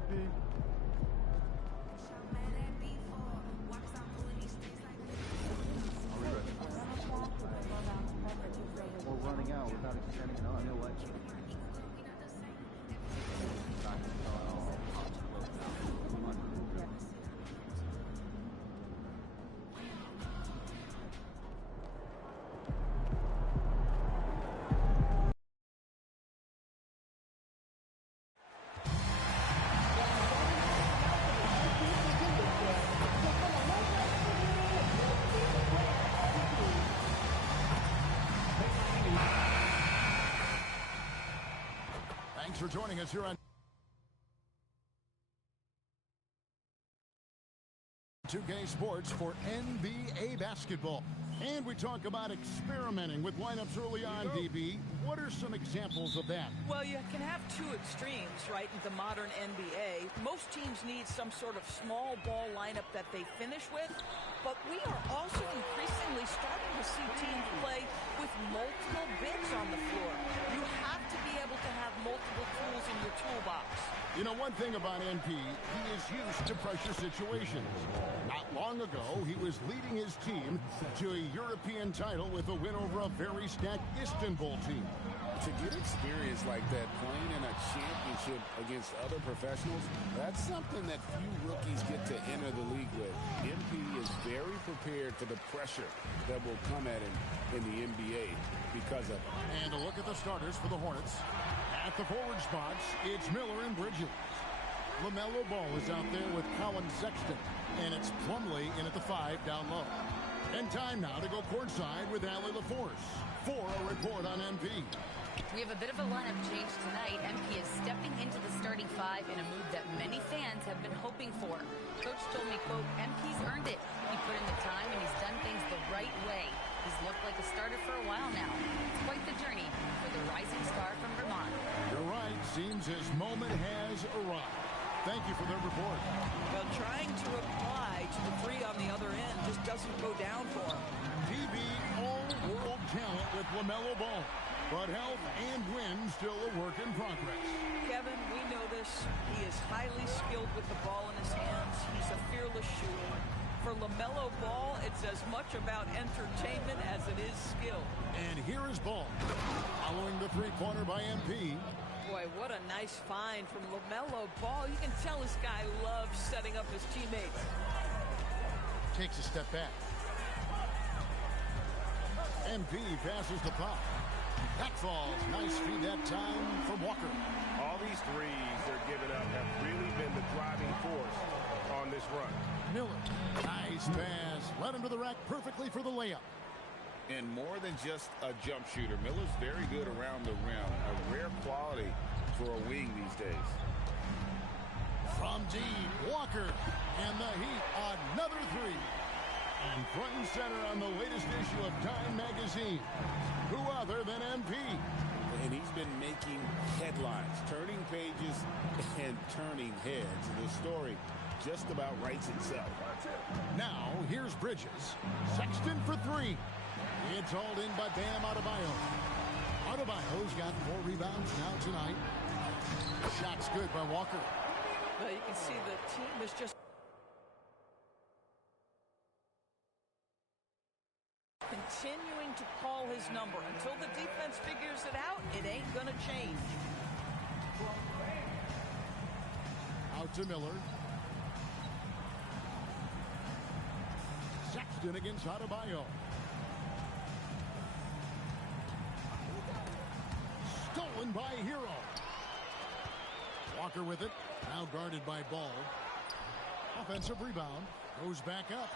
MP. Or running out without extending it on. No way. Thanks for joining us here on 2K Sports for NBA basketball. And we talk about experimenting with lineups early on, DB. What are some examples of that? Well, you can have two extremes, right, in the modern NBA. Most teams need some sort of small ball lineup that they finish with, but we are also increasingly starting to see teams play with multiple bigs on the floor. You have to be able to have multiple tools in your toolbox. You know, one thing about NP, he is used to pressure situations. Not long ago, he was leading his team to a European title with a win over a very stacked Istanbul team. To get experience like that, playing in a championship against other professionals, that's something that few rookies get to enter the league with. MP is very prepared for the pressure that will come at him in the NBA because of it. And a look at the starters for the Hornets. At the forward spots, it's Miller and Bridges. LaMelo Ball is out there with Colin Sexton. And it's Plumlee in at the 5 down low. And time now to go courtside with Allie LaForce for a report on MP. We have a bit of a lineup change tonight. MP is stepping into the starting 5 in a move that many fans have been hoping for. Coach told me, quote, MP's earned it. He put in the time and he's done things the right way. He's looked like a starter for a while now. It's quite the journey for the rising star from Vermont. You're right. Seems his moment has arrived. Thank you for the report. Well, trying to reply to the three on the other end just doesn't go down for him. DB all-world talent with LaMelo Ball. But health and win still a work in progress. Kevin, we know this. He is highly skilled with the ball in his hands. He's a fearless shooter. For LaMelo Ball, it's as much about entertainment as it is skill. And here is Ball. Following the three-pointer by MP. Boy, what a nice find from LaMelo Ball. You can tell this guy loves setting up his teammates. Takes a step back. MP passes the Pop. That falls. Nice feed that time from Walker. All these threes they're giving up have really been the driving force on this run. Miller. Nice pass. Led him to the rack perfectly for the layup. And more than just a jump shooter, Miller's very good around the rim. A rare quality for a wing these days. From deep, Walker. And the Heat, another three. And front and center on the latest issue of Time Magazine. Who other than MP? And he's been making headlines, turning pages and turning heads. The story just about writes itself. Now, here's Bridges. Sexton for three. It's hauled in by Bam Adebayo. Adebayo's got 4 rebounds now tonight. Shot's good by Walker. Well, you can see the team is just continuing to call his number. Until the defense figures it out, it ain't going to change. Out to Miller. Sexton against Adebayo. Stolen by Hero. Walker with it. Now guarded by Ball. Offensive rebound. Goes back up.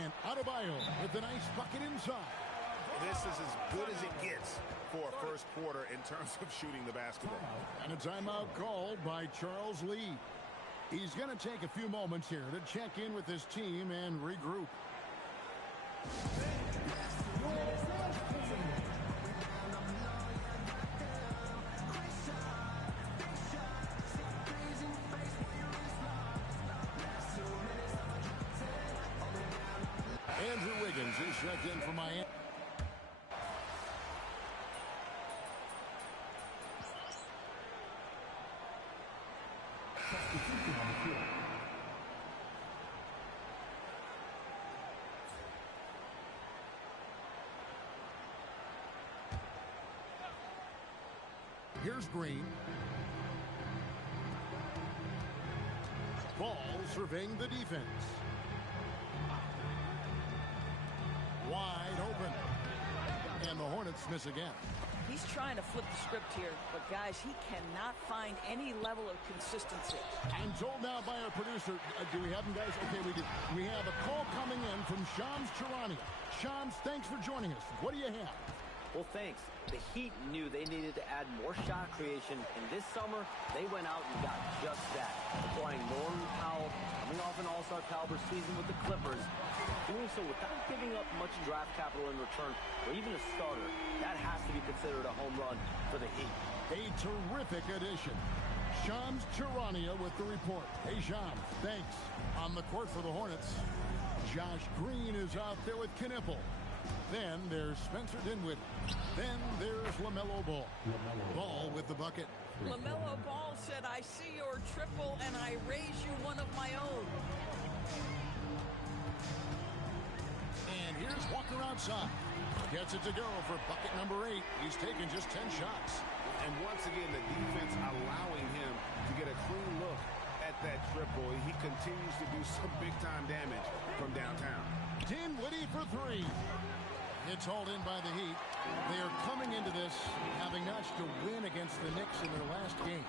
And Adebayo with the nice bucket inside. This is as good as it gets for a first quarter in terms of shooting the basketball. And a timeout called by Charles Lee. He's going to take a few moments here to check in with his team and regroup. Andrew Wiggins is checked in for Miami. Here's Green. Ball surveying the defense. Wide open. And the Hornets miss again. He's trying to flip the script here, but guys, he cannot find any level of consistency. I'm told now by our producer, do we have him, guys? Okay, we do. We have a call coming in from Shams Charania. Shams, thanks for joining us. What do you have? Well, thanks. The Heat knew they needed to add more shot creation, and this summer, they went out and got just that. Acquiring Norman Powell, coming off an all-star caliber season with the Clippers, doing so without giving up much draft capital in return, or even a starter. That has to be considered a home run for the Heat. A terrific addition. Shams Charania with the report. Hey, Shams, thanks. On the court for the Hornets, Josh Green is out there with Knipple. Then there's Spencer Dinwiddie. Then there's LaMelo Ball. Ball with the bucket. LaMelo Ball said, I see your triple and I raise you one of my own. And here's Walker outside. Gets it to go for bucket number 8. He's taken just 10 shots. And once again, the defense allowing him to get a clean look at that triple. He continues to do some big-time damage from downtown. Dinwiddie for 3. It's hauled in by the Heat. They are coming into this having notched a win against the Knicks in their last game.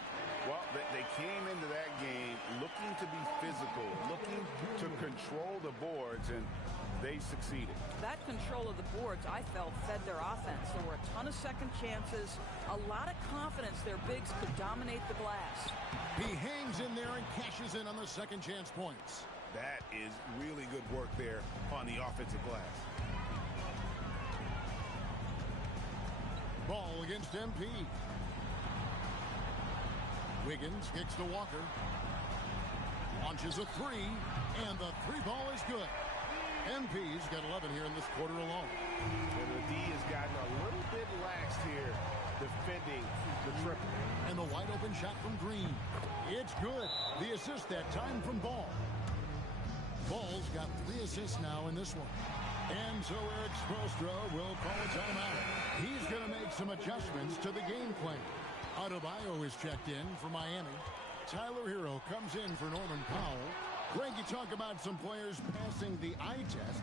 Well, they came into that game looking to be physical, looking to control the boards, and they succeeded. That control of the boards, I felt, fed their offense. There were a ton of second chances, a lot of confidence their bigs could dominate the glass. He hangs in there and cashes in on the second chance points. That is really good work there on the offensive glass. Ball against MP. Wiggins kicks to Walker. Launches a 3, and the 3 ball is good. MP's got 11 here in this quarter alone. And the D has gotten a little bit lax here defending the triple. And the wide open shot from Green. It's good. The assist that time from Ball. Ball's got 3 assists now in this one. And so Eric Spoelstra will call a timeout. He's going to make some adjustments to the game plan. Adebayo is checked in for Miami. Tyler Hero comes in for Norman Powell. Greg, you talk about some players passing the eye test.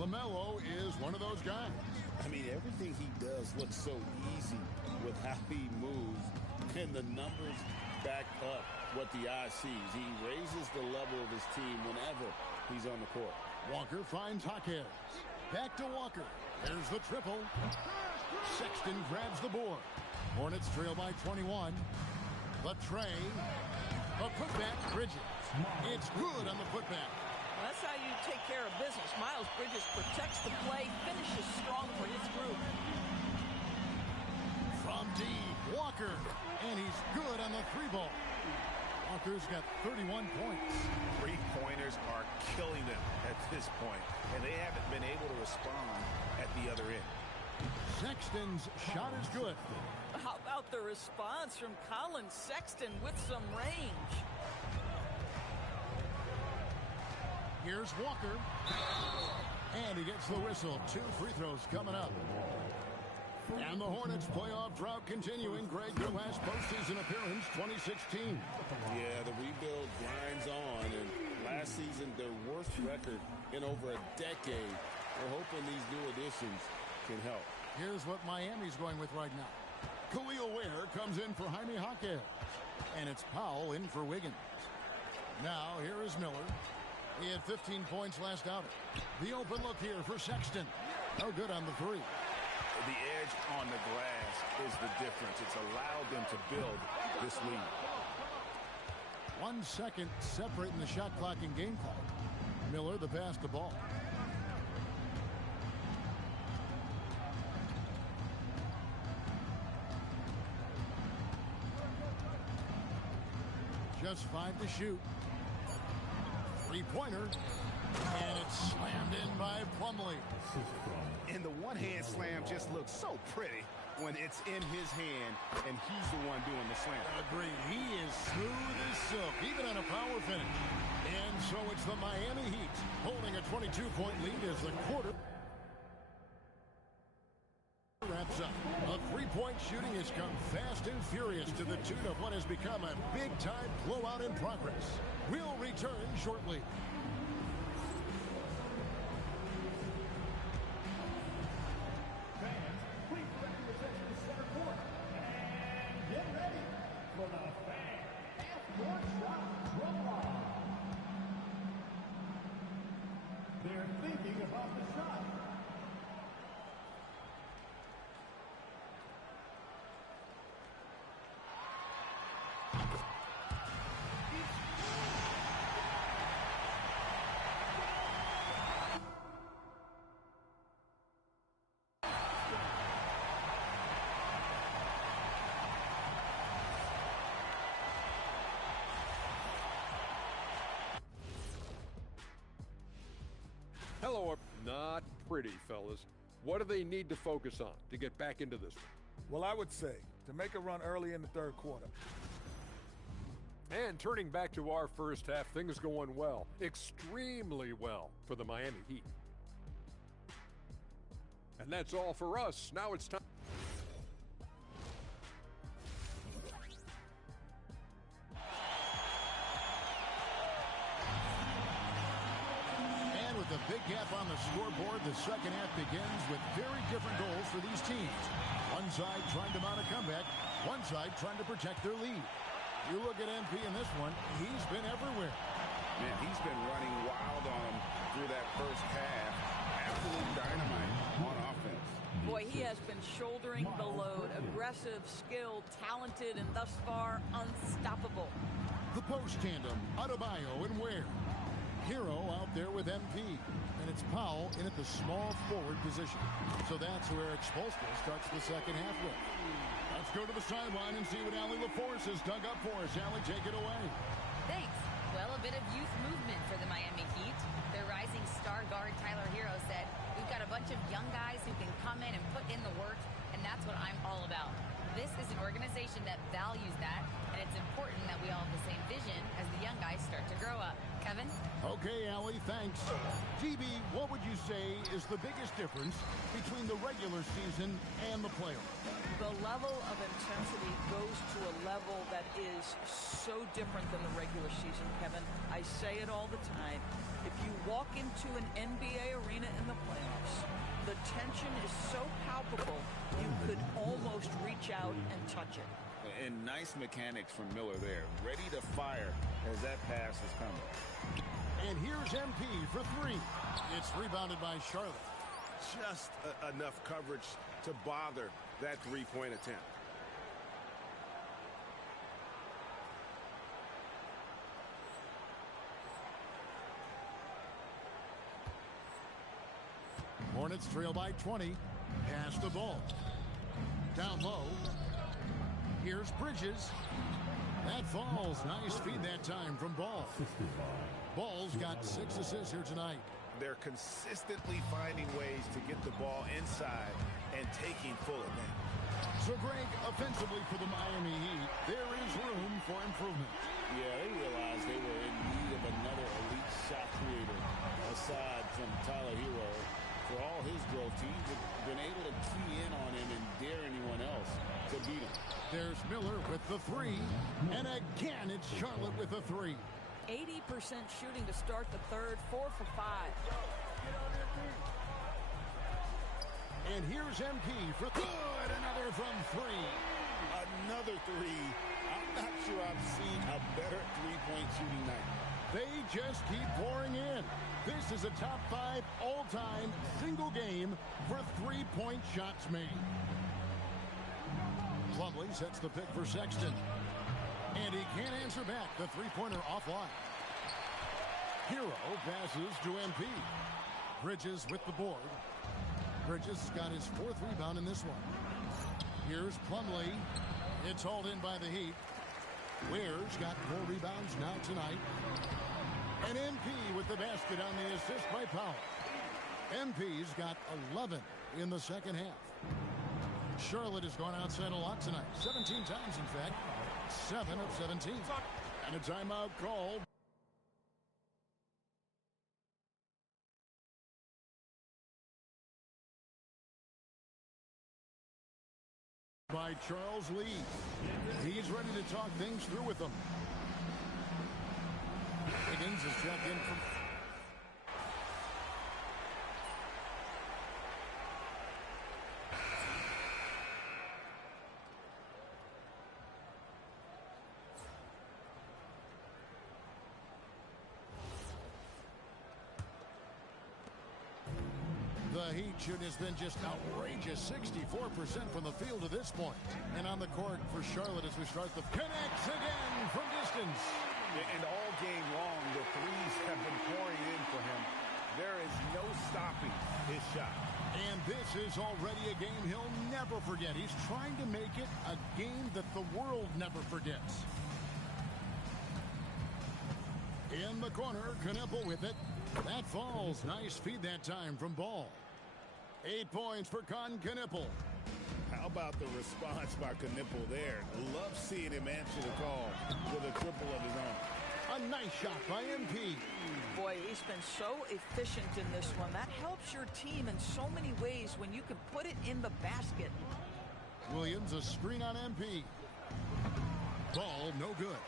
LaMelo is one of those guys. I mean, everything he does looks so easy with how he moves. And the numbers back up what the eye sees. He raises the level of his team whenever he's on the court. Walker finds Jaquez. Back to Walker. There's the triple. Sexton grabs the board. Hornets trail by 21. The tray. A putback, Bridges. It's good on the putback. Well, that's how you take care of business. Miles Bridges protects the play, finishes strong for his group. From deep, Walker. And he's good on the 3 ball. Walker's got 31 points. 3-pointers are killing them at this point, and they haven't been able to respond at the other end. Sexton's shot is good. How about the response from Colin Sexton with some range? Here's Walker. And he gets the whistle. 2 free throws coming up. And the Hornets playoff drought continuing. Greg, their last postseason appearance, 2016. Yeah, the rebuild grinds on, and last season, their worst record in over a decade. We're hoping these new additions can help. Here's what Miami's going with right now. Khalil Ware comes in for Jaime Jaquez. And it's Powell in for Wiggins. Now, here is Miller. He had 15 points last outing. The open look here for Sexton. No good on the 3. The edge on the glass is the difference. It's allowed them to build this lead. 1 second separating the shot clock and game clock. Miller, the pass to Ball. Just 5 to shoot. 3-pointer. And it's slammed in by Plumlee. And the one-hand slam just looks so pretty when it's in his hand and he's the one doing the slam. Agreed. He is smooth as silk, even on a power finish. And so it's the Miami Heat holding a 22-point lead as the quarter at steps up. The three-point shooting has come fast and furious to the tune of what has become a big-time blowout in progress. We'll return shortly. Fans, please direct your attention to center court. And get ready for the fan half-court shot draw. They're thinking about the shot. Hello. Not pretty, fellas. What do they need to focus on to get back into this one? Well, I would say to make a run early in the third quarter. And turning back to our first half, things going well. Extremely well for the Miami Heat. And that's all for us. Now it's time. With a big gap on the scoreboard, the second half begins with very different goals for these teams. One side trying to mount a comeback, one side trying to protect their lead. You look at MP in this one, he's been everywhere. Man, he's been running wild on them through that first half. Absolute dynamite on offense. Boy, he has been shouldering the load. Aggressive, skilled, talented, and thus far unstoppable. The post tandem, Adebayo and Ware. Hero out there with MP, and it's Powell in at the small forward position. So that's where Erik Spoelstra starts the second half with. Let's go to the sideline and see what Allie LaForce has dug up for us. Allie, take it away. Thanks. Well, a bit of youth movement for the Miami Heat. Their rising star guard, Tyler Hero, said, "We've got a bunch of young guys who can come in and put in the work, and that's what I'm all about." This is an organization that values that, and it's important that we all have the same vision as the young guys start to grow up. Kevin? Okay, Allie, thanks. GB, what would you say is the biggest difference between the regular season and the playoffs? The level of intensity goes to a level that is so different than the regular season, Kevin. I say it all the time. If you walk into an NBA arena in the playoffs, the tension is so palpable, you could almost reach out and touch it. And nice mechanics from Miller there. Ready to fire as that pass is coming. And here's MP for three. It's rebounded by Charlotte. Just enough coverage to bother that three-point attempt. Hornets trail by 20. Pass the ball. Down low. Here's Bridges. That falls. Nice feed that time from Ball. Ball's got 6 assists here tonight. They're consistently finding ways to get the ball inside and taking full advantage. So, Greg, offensively for the Miami Heat, there is room for improvement. Yeah, they realized they were in need of another elite shot creator aside from Tyler Hero. For all his growth, teams have been able to key in on him and dare anyone else to beat him. There's Miller with the three. And again, it's Charlotte with the three. 80% shooting to start the third, 4 for 5. And here's MP for good. Another from three. Another three. I'm not sure I've seen a better three-point shooting night. They just keep pouring in. This is a top 5 all-time single game for three-point shots made. Plumlee sets the pick for Sexton. And he can't answer back. The three-pointer offline. Hero passes to MP. Bridges with the board. Bridges got his 4th rebound in this one. Here's Plumlee. It's hauled in by the Heat. Ware's got 4 rebounds now tonight. And MP with the basket on the assist by Powell. MP's got 11 in the second half. Charlotte has gone outside a lot tonight. 17 times, in fact. 7 of 17. And a timeout called. by Charles Lee. He's ready to talk things through with them. Higgins is checked in from... The Heat shooting has been just outrageous, 64% from the field to this point. And on the court for Charlotte as we start the connects again from distance. And all game long, the threes have been pouring in for him. There is no stopping his shot. And this is already a game he'll never forget. He's trying to make it a game that the world never forgets. In the corner, Knueppel with it. That falls. Nice feed that time from Ball. 8 points for Knueppel. How about the response by Knueppel there? Love seeing him answer the call with a triple of his own. A nice shot by MP. Boy, he's been so efficient in this one. That helps your team in so many ways when you can put it in the basket. Williams, a screen on MP. Ball, no good.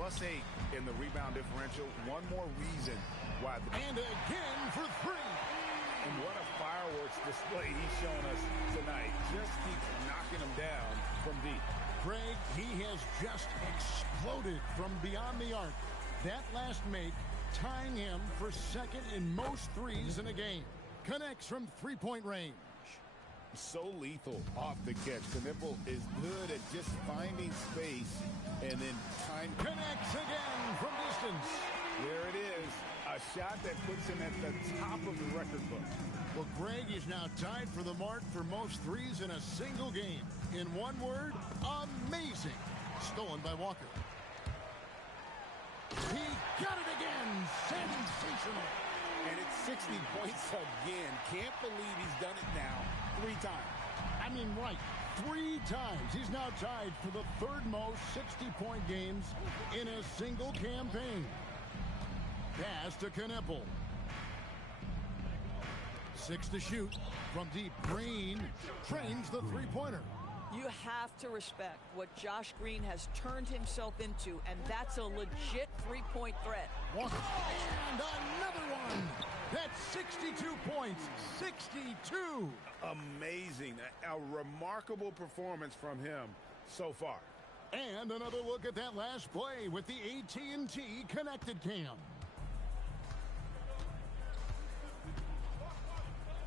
+8 in the rebound differential. One more reason why. And again for 3. And what a fireworks display he's shown us tonight. Just keeps knocking them down from deep. Greg, he has just exploded from beyond the arc. That last make, tying him for second in most threes in a game. Connects from three-point range. So lethal off the catch. Knueppel is good at just finding space and then time. Connects again from distance. There it is. A shot that puts him at the top of the record book. Well, Greg is now tied for the mark for most threes in a single game. In one word, amazing. Stolen by Walker. He got it again. Sensational. And it's 60 points again. Can't believe he's done it now 3 times. I mean, right. 3 times. He's now tied for the third most 60-point games in a single campaign. Pass to Knueppel. 6 to shoot from deep. Green trains the three-pointer. You have to respect what Josh Green has turned himself into, and that's a legit three-point threat. Walker. And another one. That's 62 points. 62. Amazing. A remarkable performance from him so far. And another look at that last play with the AT&T connected cam.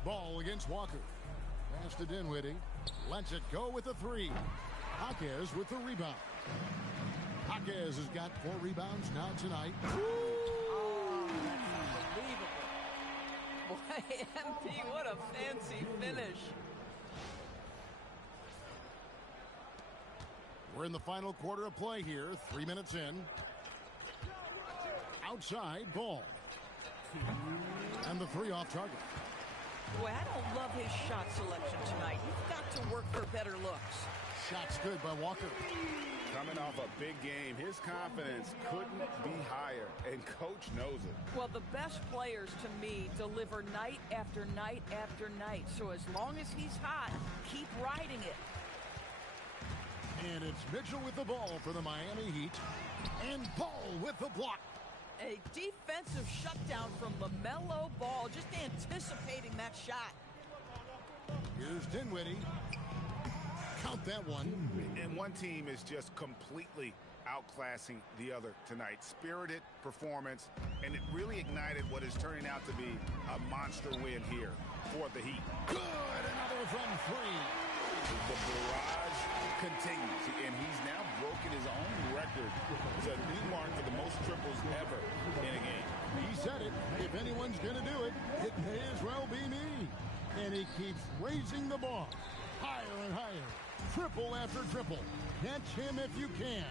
Ball against Walker. Pass to Dinwiddie. Lets it go with the 3. Jaquez with the rebound. Jaquez has got 4 rebounds now tonight. Oh, that's unbelievable. Boy, MP, what a fancy finish. We're in the final quarter of play here. 3 minutes in. Outside, Ball. And the 3 off target. Boy, I don't love his shot selection tonight. You've got to work for better looks. Shot's good by Walker. Coming off a big game, his confidence couldn't be higher, and coach knows it. Well, the best players, to me, deliver night after night after night. So as long as he's hot, keep riding it. And it's Mitchell with the ball for the Miami Heat. And Ball with the block. A defensive shutdown from LaMelo Ball, just anticipating that shot. Here's Dinwiddie. Count that one. And one team is just completely outclassing the other tonight. Spirited performance, and it really ignited what is turning out to be a monster win here for the Heat. Good, another from 3. The barrage continues, and he's now broken his own record. It's a new mark for the most triples ever in a game. He said it. If anyone's going to do it, it may as well be me. And he keeps raising the bar. Higher and higher. Triple after triple. Catch him if you can.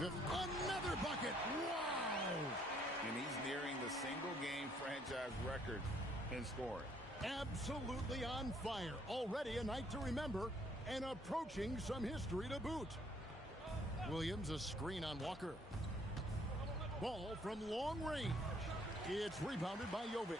Another bucket. Wow. And he's nearing the single-game franchise record in scoring. Absolutely on fire. Already a night to remember and approaching some history to boot. Williams, a screen on Walker. Ball from long range. It's rebounded by Jovic.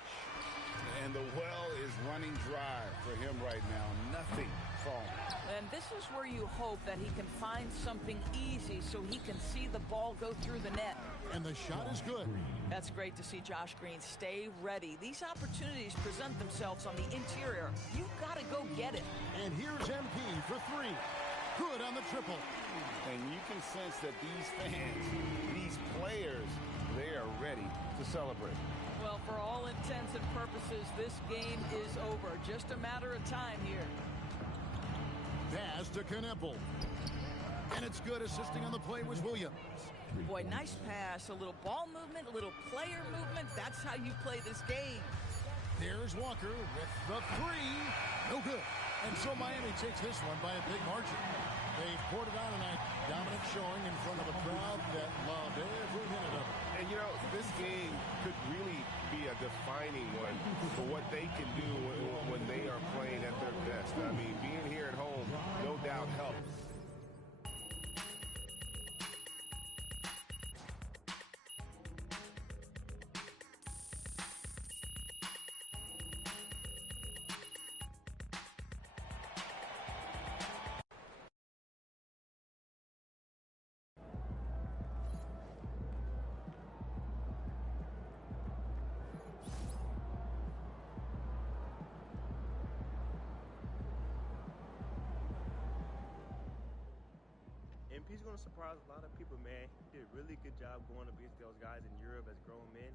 And the well is running dry for him right now. Nothing falling. And this is where you hope that he can find something easy so he can see the ball go through the net. And the shot is good. That's great to see Josh Green stay ready. These opportunities present themselves on the interior. You've got to go get it. And here's MP for three. Good on the triple. And you can sense that these fans, these players, they are ready to celebrate. Well, for all intents and purposes, this game is over. Just a matter of time here. Pass to Kneppel. And it's good. Assisting on the play was Williams. Boy, nice pass. A little ball movement, a little player movement. That's how you play this game. There's Walker with the three. No good. And so Miami takes this one by a big margin. They've poured it on tonight. Dominant showing in front of a crowd that loved every minute of it. And, you know, this game could really be a defining one for what they can do when they are playing at their best. I mean, being here at home, no doubt helps. He's going to surprise a lot of people, man. He did a really good job going up against those guys in Europe as grown men.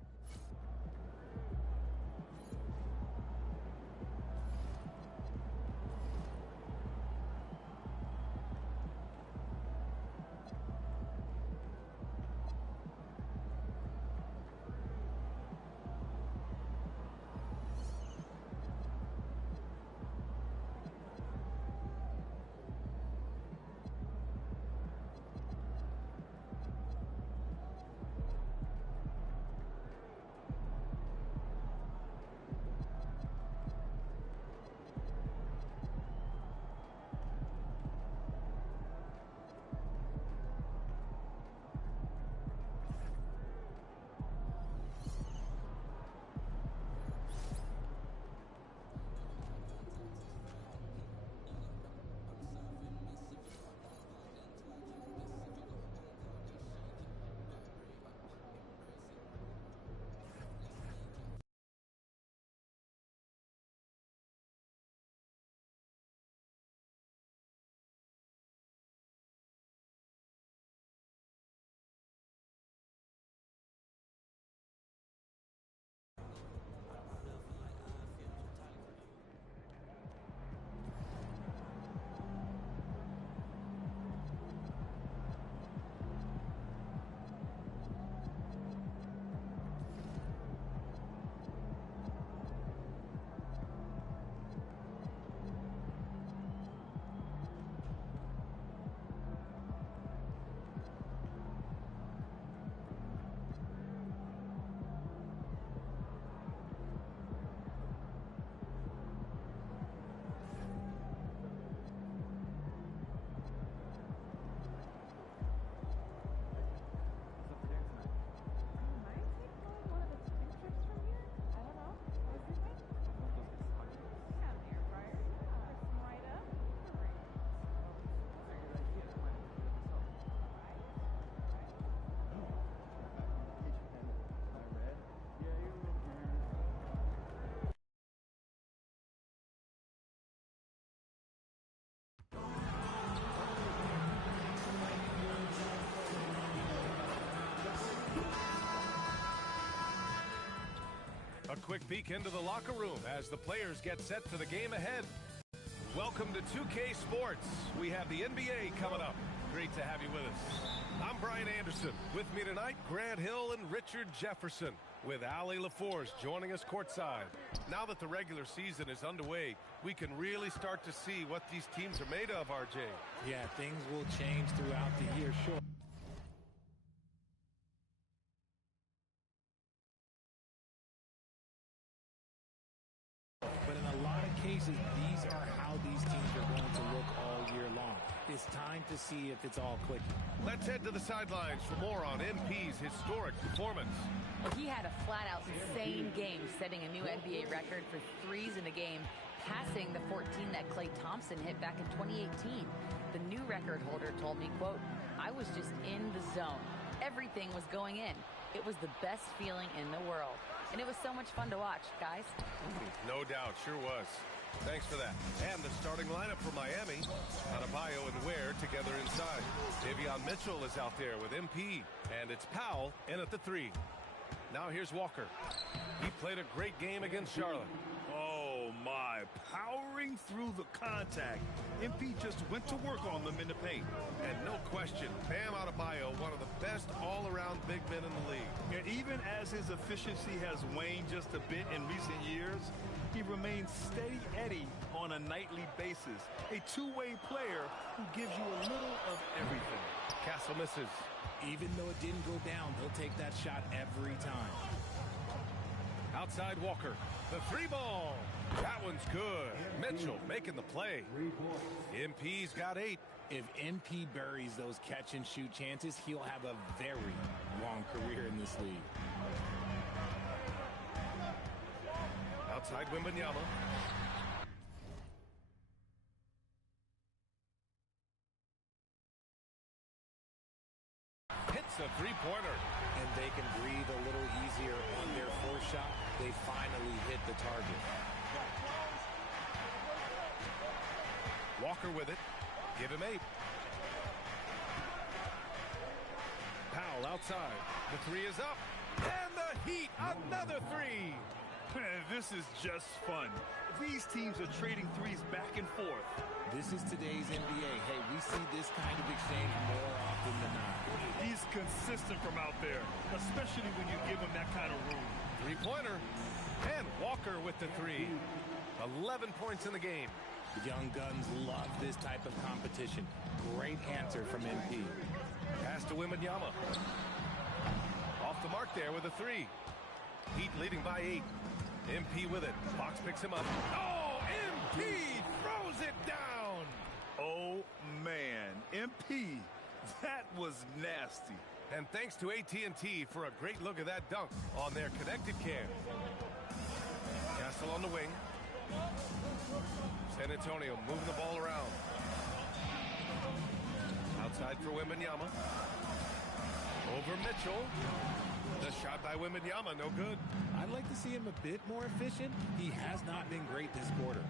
A quick peek into the locker room as the players get set for the game ahead. Welcome to 2K Sports. We have the NBA coming up. Great to have you with us. I'm Brian Anderson. With me tonight, Grant Hill and Richard Jefferson, with Allie LaForce joining us courtside. Now that the regular season is underway, we can really start to see what these teams are made of, RJ. Yeah, things will change throughout the year, sure. But in a lot of cases, these are how these teams are going to look all year long. It's time to see if it's all clicking. Let's head to the sidelines for more on MP's historic performance. He had had a flat-out insane game, setting a new NBA record for threes in a game, passing the 14 that Klay Thompson hit back in 2018. The new record holder told me, quote, "I was just in the zone. Everything was going in. It was the best feeling in the world. And it was so much fun to watch, guys." No doubt, sure was. Thanks for that. And the starting lineup for Miami. Adebayo and Ware together inside. Davion Mitchell is out there with MP. And it's Powell in at the 3. Now here's Walker. He played a great game against Charlotte. Oh, my. Powering through the contact. MP just went to work on them in the paint. And no question, Bam Adebayo, one of the best all-around big men in the league. And even as his efficiency has waned just a bit in recent years, he remains steady Eddie on a nightly basis. A two-way player who gives you a little of everything. Castle misses. Even though it didn't go down, they'll take that shot every time. Outside Walker. The 3 ball. That one's good. Mitchell making the play. MP's got 8. If MP buries those catch-and-shoot chances, he'll have a very long career in this league. Outside Wembanyama. Hits a 3-pointer. And they can breathe a little easier on their fourth shot. They finally hit the target. Walker with it. Give him 8. Powell outside. The 3 is up. And the Heat, another 3. Man, this is just fun. These teams are trading threes back and forth. This is today's NBA. Hey, we see this kind of exchange more often than not. He's consistent from out there, especially when you give him that kind of room. 3-pointer. And Walker with the 3. 11 points in the game. The young guns love this type of competition. Great answer from MP. Pass to Wembanyama. Off the mark there with a 3. Heat leading by 8. MP with it. Fox picks him up. Oh, MP throws it down. Oh, man. MP, that was nasty. And thanks to AT&T for a great look at that dunk on their connected cam. Castle on the wing. San Antonio moving the ball around. Outside for Wembanyama. Over Mitchell. The shot by Wembanyama, no good. I'd like to see him a bit more efficient. He has not been great this quarter.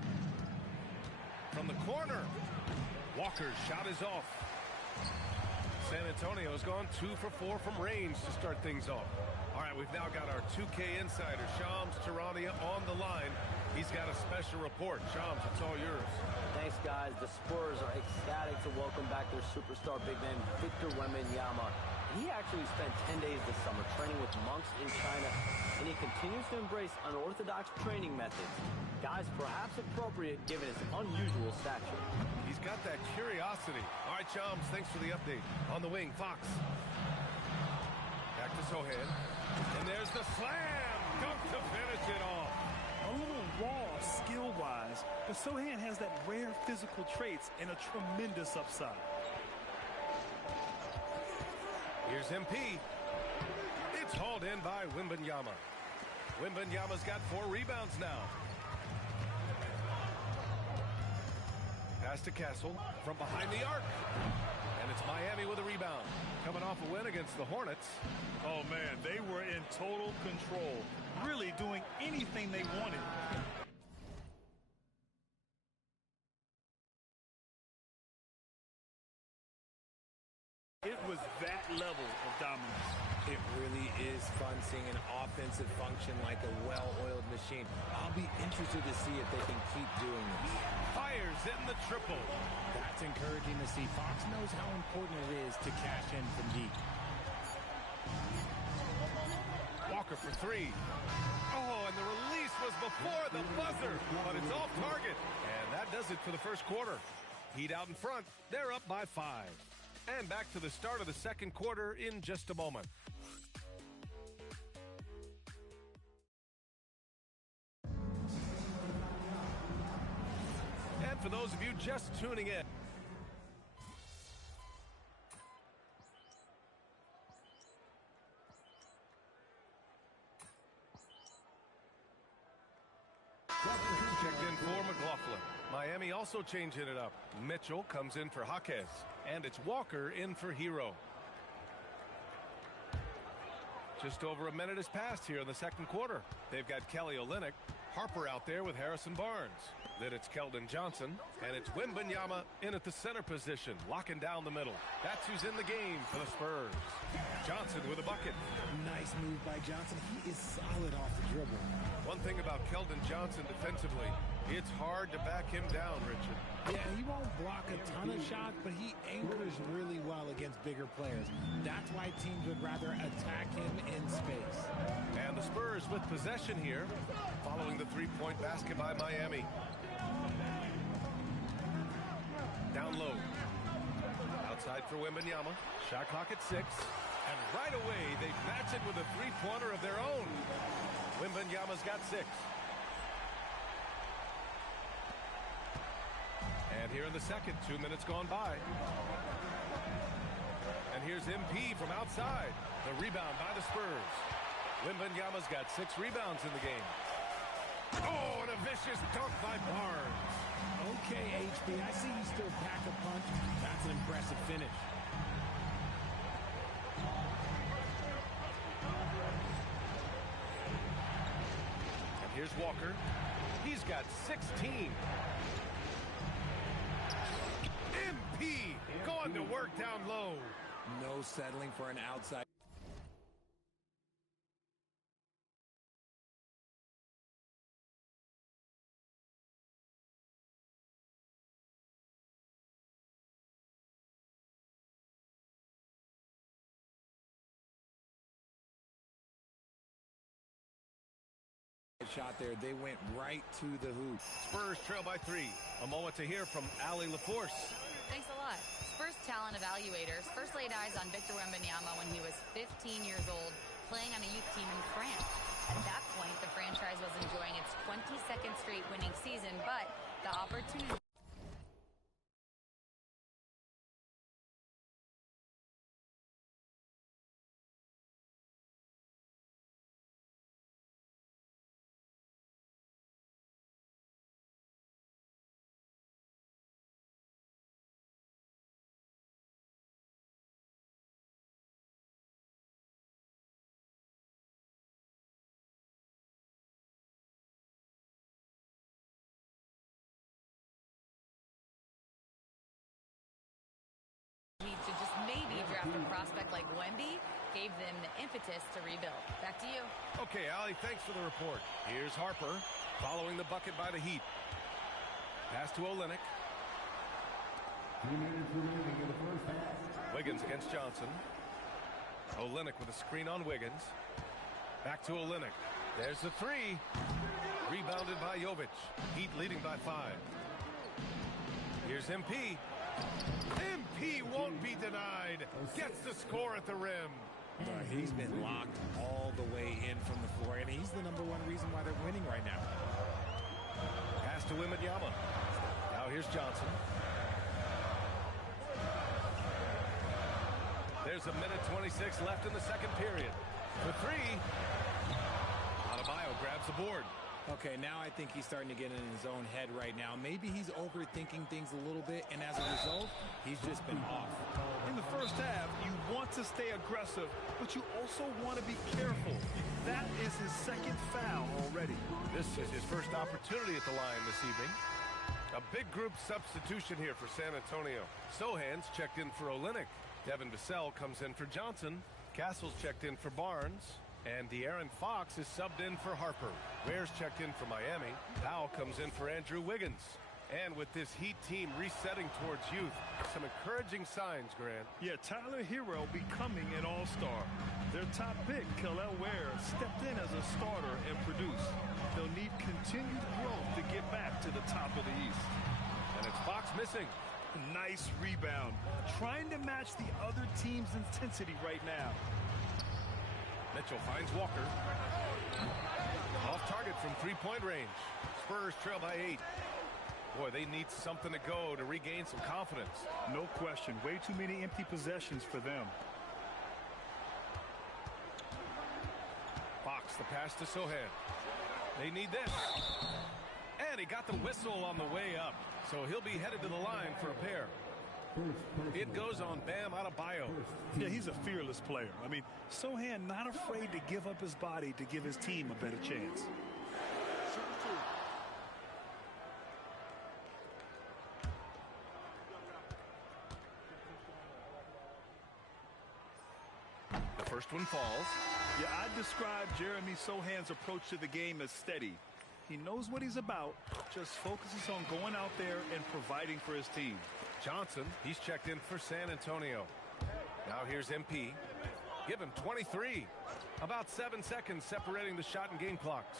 From the corner, Walker's shot is off. San Antonio's gone 2 for 4 from range to start things off. All right, we've now got our 2K insider, Shams Charania, on the line. He's got a special report. Shams, it's all yours. Thanks, guys. The Spurs are ecstatic to welcome back their superstar big man, Victor Wembanyama. He actually spent 10 days this summer training with monks in China, and he continues to embrace unorthodox training methods. Guys, perhaps appropriate given his unusual stature. He's got that curiosity. All right, Shams, thanks for the update. On the wing, Fox. Back to Sohan. And there's the slam! Dunk to finish it off. A little raw skill-wise, but Sohan has that rare physical traits and a tremendous upside. Here's MP. It's hauled in by Wembanyama. Wembanyama's got 4 rebounds now. Pass to Castle from behind the arc. And it's Miami with a rebound. Coming off a win against the Hornets. Oh, man, they were in total control. Really doing anything they wanted. It was that level of dominance. It really is fun seeing an offensive function like a well-oiled machine. I'll be interested to see if they can keep doing this. Fires in the triple. That's encouraging to see. Fox knows how important it is to cash in from deep. Walker for 3. Oh, and the release was before the buzzer, but it's off target. And that does it for the first quarter. Heat out in front. They're up by 5. And back to the start of the second quarter in just a moment. And for those of you just tuning in, Miami also changing it up. Mitchell comes in for Jaquez, and it's Walker in for Hero. Just over a minute has passed here in the second quarter. They've got Kelly Olynyk, Harper out there with Harrison Barnes. Then it's Keldon Johnson, and it's Wembanyama in at the center position, locking down the middle. That's who's in the game for the Spurs. Johnson with a bucket. Nice move by Johnson. He is solid off the dribble. One thing about Keldon Johnson defensively, it's hard to back him down, Richard. Yeah, he won't block a ton of shots, but he anchors really well against bigger players. That's why teams would rather attack him in space. And the Spurs with possession here, following the three-point basket by Miami. Down low. Outside for Wembanyama. Shot clock at 6. And right away, they match it with a three-pointer of their own. Wembanyama's got 6. And here in the second, 2 minutes gone by. And here's MP from outside. The rebound by the Spurs. Wembanyama's got 6 rebounds in the game. Oh, and a vicious dunk by Barnes. Okay, HB, I see you still pack a punch. That's an impressive finish. And here's Walker. He's got 16. MP going to work down low. No settling for an outside. Shot there. They went right to the hoop. Spurs trail by 3. A moment to hear from Allie LaForce. Thanks a lot. Spurs talent evaluators first laid eyes on Victor Wembanyama when he was 15 years old, playing on a youth team in France. At that point, the franchise was enjoying its 22nd straight winning season, but the opportunity... to just maybe draft a prospect like Wemby gave them the impetus to rebuild. Back to you. Okay, Allie, thanks for the report. Here's Harper following the bucket by the Heat. Pass to Olynyk. Wiggins against Johnson. Olynyk with a screen on Wiggins. Back to Olynyk. There's the 3. Rebounded by Jovic. Heat leading by 5. Here's MP. MP won't be denied. Gets the score at the rim. He's been locked all the way in from the floor, and he's the #1 reason why they're winning right now. Pass to Wembanyama. Now here's Johnson. There's a minute 26 left in the second period. For 3. Adebayo grabs the board. Okay, now I think he's starting to get in his own head right now. Maybe he's overthinking things a little bit, and as a result, he's just been off. In the first half, you want to stay aggressive, but you also want to be careful. That is his second foul already. This is his first opportunity at the line this evening. A big group substitution here for San Antonio. Sohan's checked in for Olynyk. Devin Vassell comes in for Johnson. Castle's checked in for Barnes. And De'Aaron Fox is subbed in for Harper. Ware's checked in for Miami. Powell comes in for Andrew Wiggins. And with this Heat team resetting towards youth, some encouraging signs, Grant. Yeah, Tyler Hero becoming an all-star. Their top pick, Kel'el Ware, stepped in as a starter and produced. They'll need continued growth to get back to the top of the East. And it's Fox missing. Nice rebound. Trying to match the other team's intensity right now. Mitchell finds Walker. Off target from three-point range. Spurs trail by 8. Boy, they need something to go to regain some confidence. No question. Way too many empty possessions for them. Fox, the pass to Sohan. They need this. And he got the whistle on the way up. So he'll be headed to the line for a pair. It goes on Bam Adebayo. Yeah, he's a fearless player. I mean, Sochan not afraid to give up his body to give his team a better chance. The first one falls. Yeah, I'd describe Jeremy Sochan's approach to the game as steady. He knows what he's about, just focuses on going out there and providing for his team. Johnson, he's checked in for San Antonio. Now here's MP. Give him 23. About 7 seconds separating the shot and game clocks.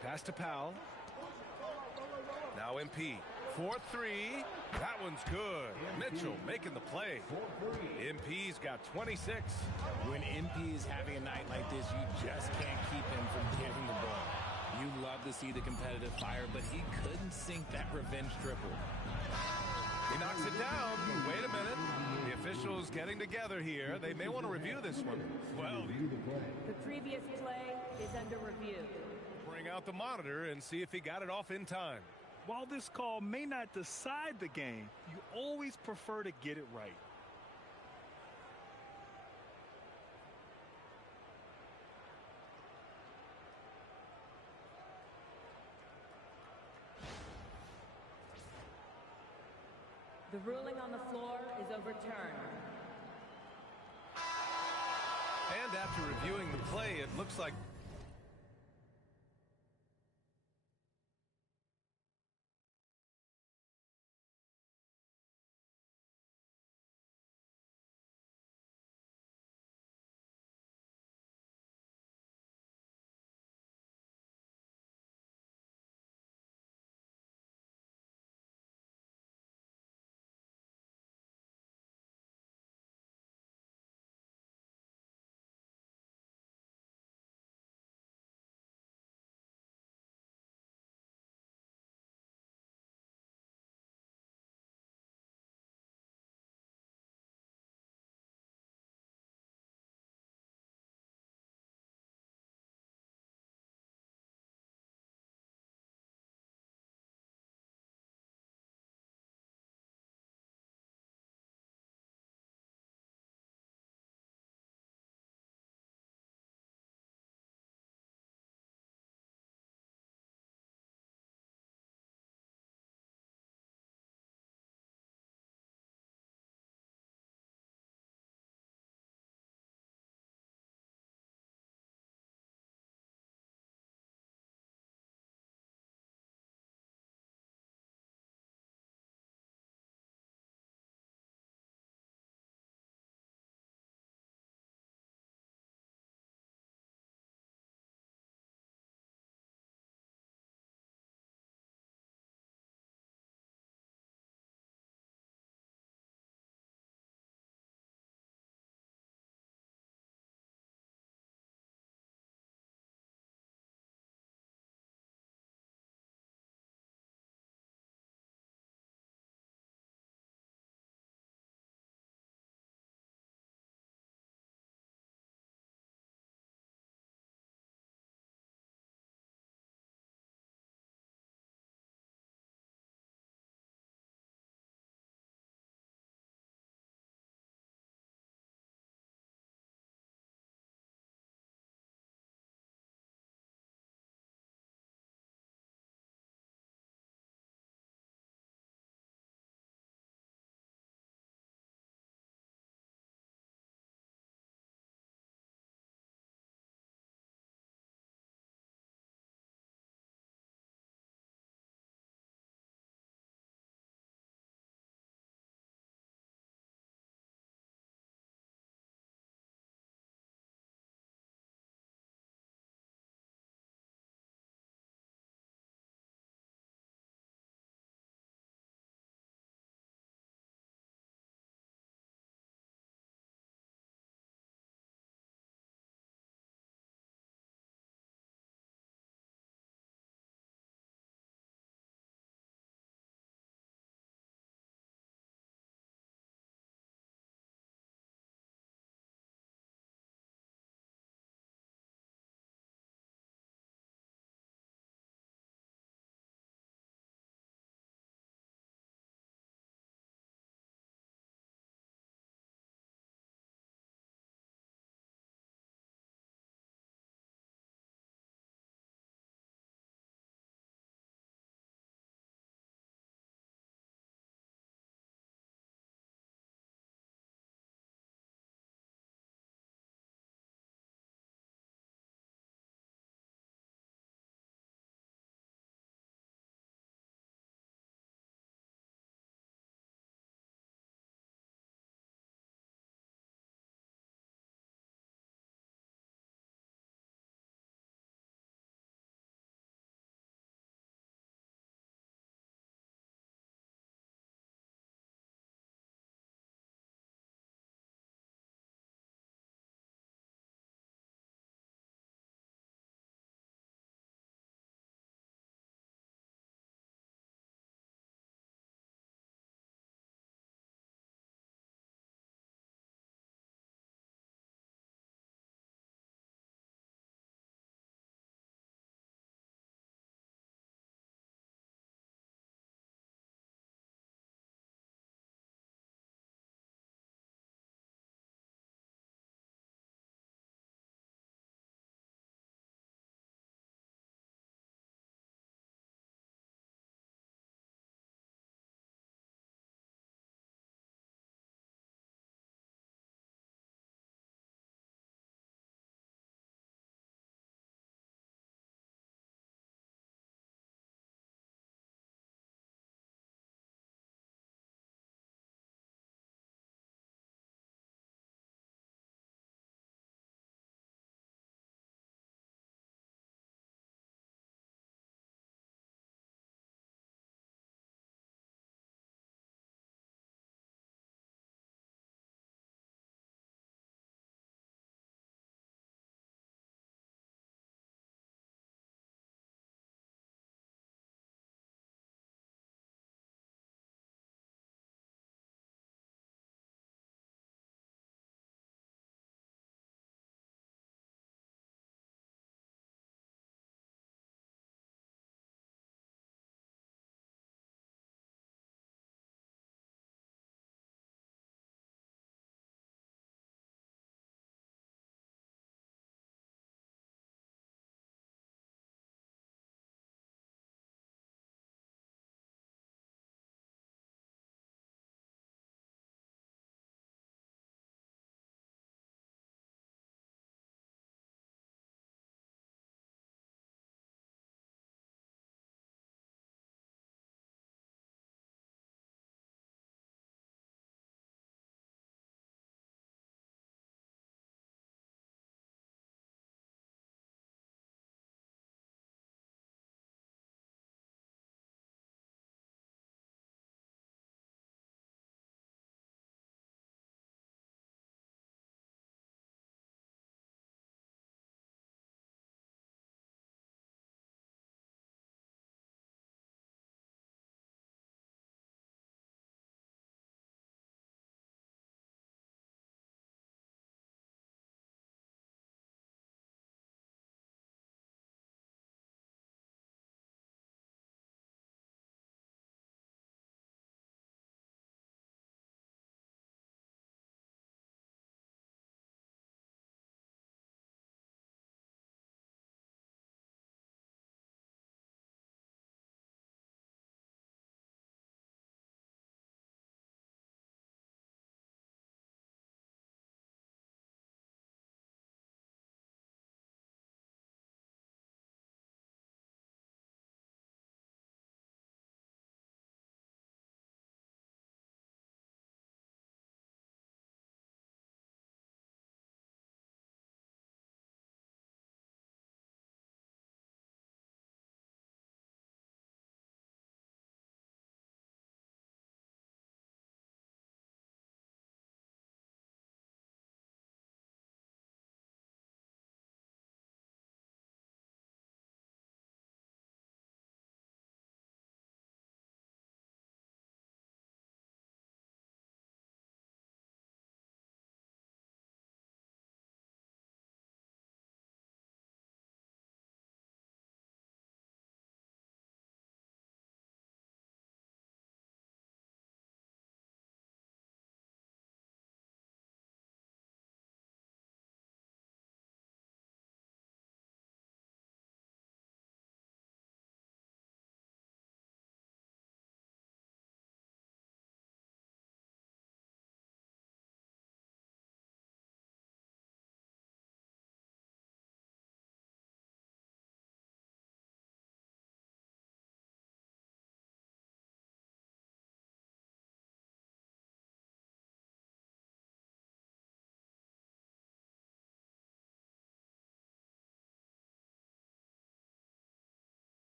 Pass to Powell. Now MP. 4-3. That one's good. Mitchell making the play. MP's got 26. When MP is having a night like this, you just can't keep him from getting the ball. You love to see the competitive fire, but he couldn't sink that revenge triple. He knocks it down. Wait a minute. The officials getting together here. They may want to review this one. Well, the previous play is under review. Bring out the monitor and see if he got it off in time. While this call may not decide the game, you always prefer to get it right. The ruling on the floor is overturned. And after reviewing the play, it looks like